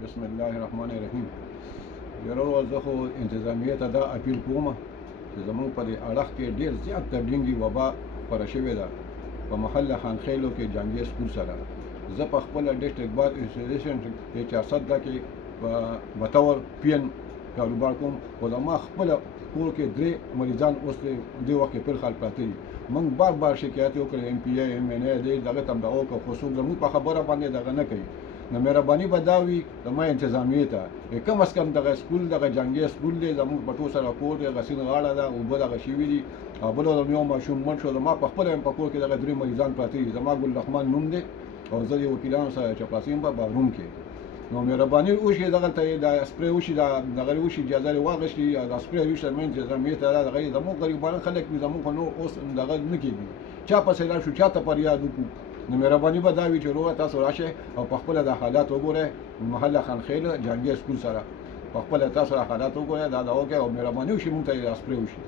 بسم الله الرحمن الرحیم. یره ورځ زه خو انتظامیې ته دا اپیل کوم چې زموږ په دې اړخ کې ډېر زیات د ډینګي وبا خپره شوې ده په محله خانخیلو کې جنګي سکول سره. زه په خپله ډسټرک بار اسوسییشن کې 400 کې په بطور پین کاروبار کوم، خو زما خپله کور کې 3 مریضان اوس دې وخت کې پر خال پراته دي. موږ بار بار شکایت وکړې، ایم پی ای ایم ان ای دې دغه ته هم دغه وکړو، خو څوک زموږ په خبره باندې دغه نه کوي. نو مهرباني به دا وي زما انتظامیې ته کم از کم دغه سکول دغه جنګي سکول دی، زموږ په ټول سره کور دی، غسین غاړه ده، اوبه دغه شوي دي. بل ورځ یو ماشوم مړ شو، زما په خپله په کور کې دغه 3 مریضان پراته دي. زما ګل رحمان نوم دی او زه د وکیلانو سره چپړاسي یم په بارون کې. نو مهرباني وشي دغلته د سپری وشي دغه وشي اجازه واخیستې د سپری وشي زموږ انتظامیې ته دغه زموږ غریبان خلک وي، زموږ نو اوس دغه نه کېږي، چا پسې لاړ شو چا ته فریاد وکړو. نو مهرباني به دا وي چې روغه تاسو راشئ او په خپله د حالات وګورئ، محله خانخیل جنګي سکول سره په خپله تاسو حالات وګورئ، دا وکړئ او مهرباني وشي مونږ ته یې سپری وشي.